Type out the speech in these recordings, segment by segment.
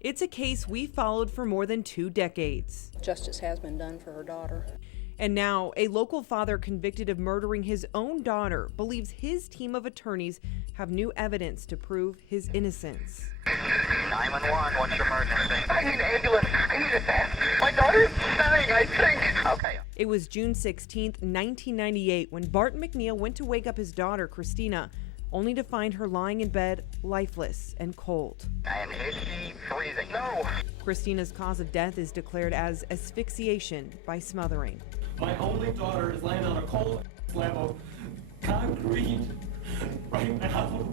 It's a case we followed for more than 2 decades. Justice has been done for her daughter. And now, a local father convicted of murdering his own daughter believes his team of attorneys have new evidence to prove his innocence. 911, what's your emergency? I need an ambulance. I need it fast. My daughter's dying, I think. Okay. It was June 16th, 1998, when Barton McNeil went to wake up his daughter, Christina, only to find her lying in bed, lifeless and cold. And is she freezing? No. Christina's cause of death is declared as asphyxiation by smothering. My only daughter is laying on a cold slab of concrete right now.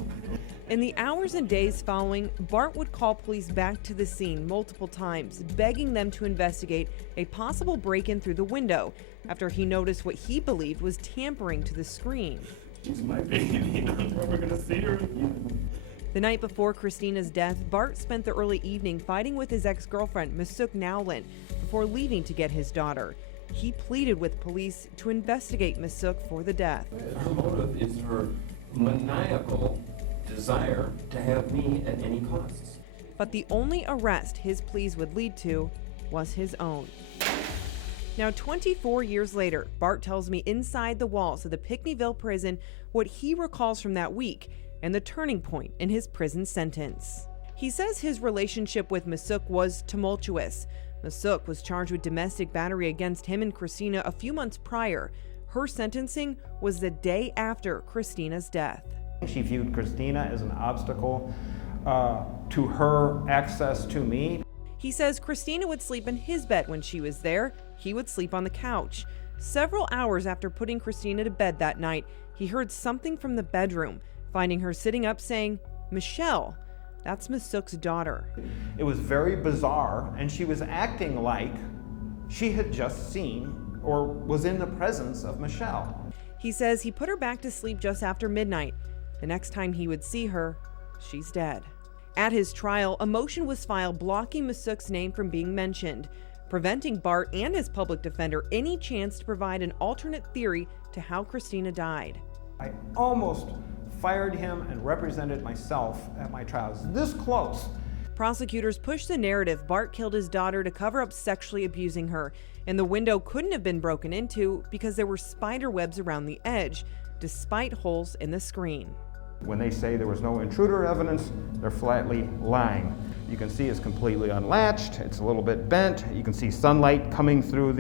In the hours and days following, Bart would call police back to the scene multiple times, begging them to investigate a possible break-in through the window after he noticed what he believed was tampering to the screen. She's my baby. I'm never gonna see her again. The night before Christina's death, Bart spent the early evening fighting with his ex-girlfriend, Masuk Nowlin, before leaving to get his daughter. He pleaded with police to investigate Masuk for the death. Her motive is her maniacal desire to have me at any cost. But the only arrest his pleas would lead to was his own. Now, 24 years later, Bart tells me inside the walls of the Pinckneyville prison what he recalls from that week and the turning point in his prison sentence. He says his relationship with Masuk was tumultuous. Masuk was charged with domestic battery against him and Christina a few months prior. Her sentencing was the day after Christina's death. She viewed Christina as an obstacle to her access to me. He says Christina would sleep in his bed when she was there. He would sleep on the couch. Several hours after putting Christina to bed that night, he heard something from the bedroom, finding her sitting up saying, "Michelle." That's Masuk's daughter. It was very bizarre, and she was acting like she had just seen or was in the presence of Michelle. He says he put her back to sleep just after midnight. The next time he would see her, she's dead. At his trial, a motion was filed blocking Masuk's name from being mentioned, preventing Bart and his public defender any chance to provide an alternate theory to how Christina died. I almost fired him and represented myself at my trials. This close. Prosecutors pushed the narrative Bart killed his daughter to cover up sexually abusing her, and the window couldn't have been broken into because there were spider webs around the edge, despite holes in the screen. When they say there was no intruder evidence, they're flatly lying. You can see it's completely unlatched, it's a little bit bent, you can see sunlight coming through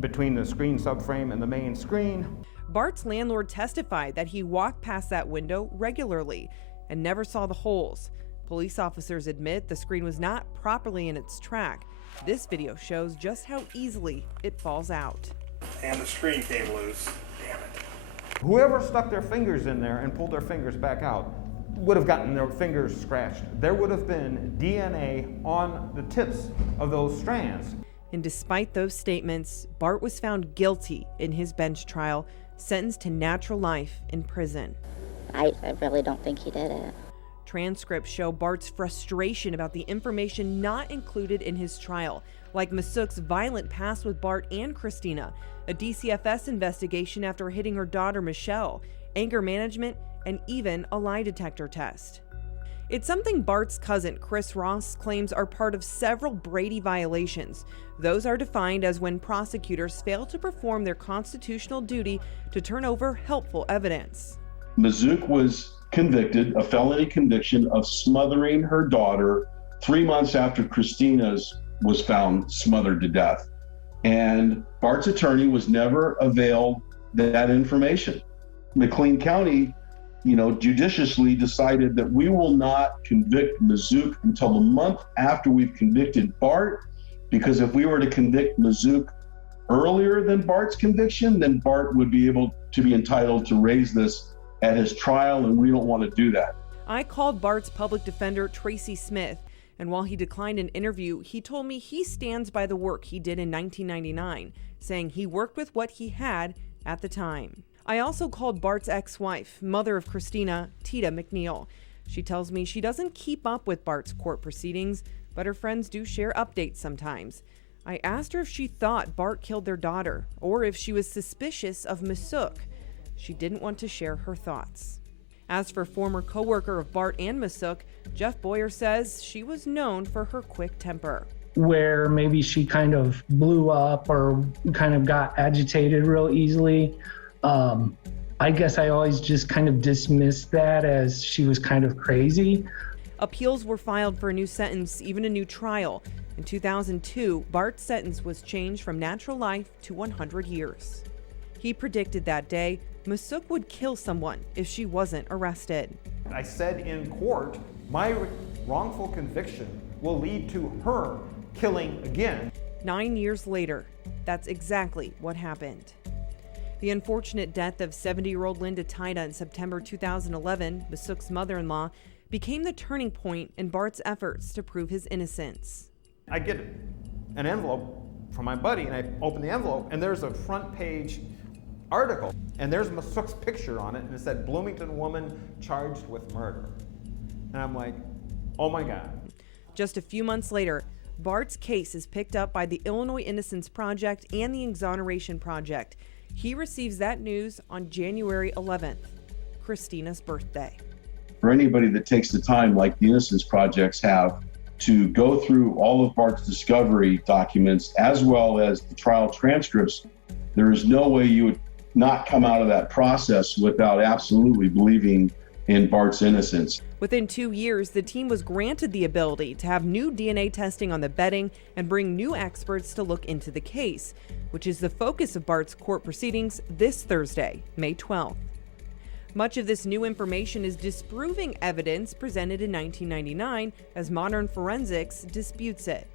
between the screen subframe and the main screen. Bart's landlord testified that he walked past that window regularly and never saw the holes. Police officers admit the screen was not properly in its track. This video shows just how easily it falls out. And the screen came loose. Damn it. Whoever stuck their fingers in there and pulled their fingers back out would have gotten their fingers scratched. There would have been DNA on the tips of those strands. And despite those statements, Bart was found guilty in his bench trial, sentenced to natural life in prison. I really don't think he did it. Transcripts show Bart's frustration about the information not included in his trial, like Masuk's violent past with Bart and Christina, a DCFS investigation after hitting her daughter Michelle, anger management, and even a lie detector test. It's something Bart's cousin, Chris Ross, claims are part of several Brady violations. Those are defined as when prosecutors fail to perform their constitutional duty to turn over helpful evidence. Masuk was convicted, a felony conviction of smothering her daughter 3 months after Christina's was found smothered to death. And Bart's attorney was never availed that information. McLean County, judiciously decided that we will not convict Masuk until the month after we've convicted Bart, because if we were to convict Masuk earlier than Bart's conviction, then Bart would be able to be entitled to raise this at his trial, and we don't want to do that. I called Bart's public defender, Tracy Smith, and while he declined an interview, he told me he stands by the work he did in 1999, saying he worked with what he had at the time. I also called Bart's ex-wife, mother of Christina, Tita McNeil. She tells me she doesn't keep up with Bart's court proceedings, but her friends do share updates sometimes. I asked her if she thought Bart killed their daughter, or if she was suspicious of Masuk. She didn't want to share her thoughts. As for former co-worker of Bart and Masuk, Jeff Boyer says she was known for her quick temper. Where maybe she kind of blew up or kind of got agitated real easily. I guess I always just kind of dismissed that as she was kind of crazy. Appeals were filed for a new sentence, even a new trial. In 2002, Bart's sentence was changed from natural life to 100 years. He predicted that day Masuk would kill someone if she wasn't arrested. I said in court, my wrongful conviction will lead to her killing again. 9 years later, that's exactly what happened. The unfortunate death of 70-year-old Linda Tida in September 2011, Masuk's mother-in-law, became the turning point in Bart's efforts to prove his innocence. I get an envelope from my buddy, and I open the envelope, and there's a front page article, and there's Masuk's picture on it, and it said, "Bloomington woman charged with murder." And I'm like, oh my God. Just a few months later, Bart's case is picked up by the Illinois Innocence Project and the Exoneration Project. He receives that news on January 11th, Christina's birthday. For anybody that takes the time, like the Innocence Projects have, to go through all of Bart's discovery documents as well as the trial transcripts, there is no way you would not come out of that process without absolutely believing in Bart's innocence. Within 2 years, the team was granted the ability to have new DNA testing on the bedding and bring new experts to look into the case, which is the focus of Bart's court proceedings this Thursday, May 12th. Much of this new information is disproving evidence presented in 1999 as modern forensics disputes it.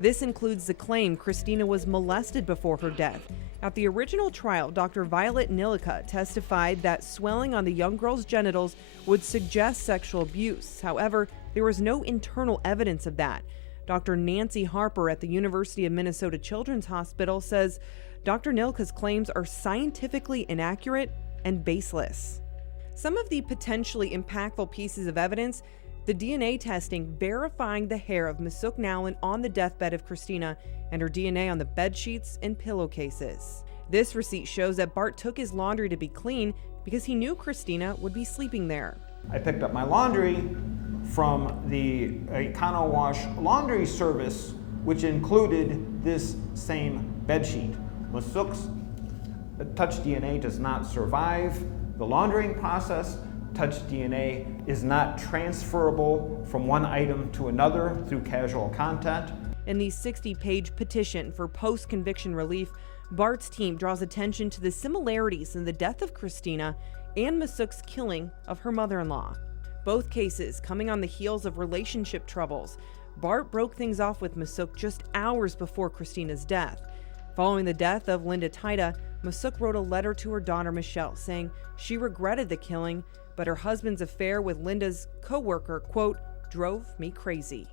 This includes the claim Christina was molested before her death. At the original trial, Dr. Violet Nilica testified that swelling on the young girl's genitals would suggest sexual abuse. However, there was no internal evidence of that. Dr. Nancy Harper at the University of Minnesota Children's Hospital says Dr. Nilica's claims are scientifically inaccurate and baseless. Some of the potentially impactful pieces of evidence: the DNA testing verifying the hair of Masuk Nowlin on the deathbed of Christina and her DNA on the bed sheets and pillowcases. This receipt shows that Bart took his laundry to be clean because he knew Christina would be sleeping there. I picked up my laundry from the EconoWash laundry service, which included this same bedsheet. Masuk's touch DNA does not survive the laundering process. Touch DNA is not transferable from one item to another through casual contact. In the 60-page petition for post-conviction relief, Bart's team draws attention to the similarities in the death of Christina and Masuk's killing of her mother-in-law. Both cases coming on the heels of relationship troubles. Bart broke things off with Masuk just hours before Christina's death. Following the death of Linda Tida, Masuk wrote a letter to her daughter Michelle saying she regretted the killing, but her husband's affair with Linda's co-worker, quote, drove me crazy.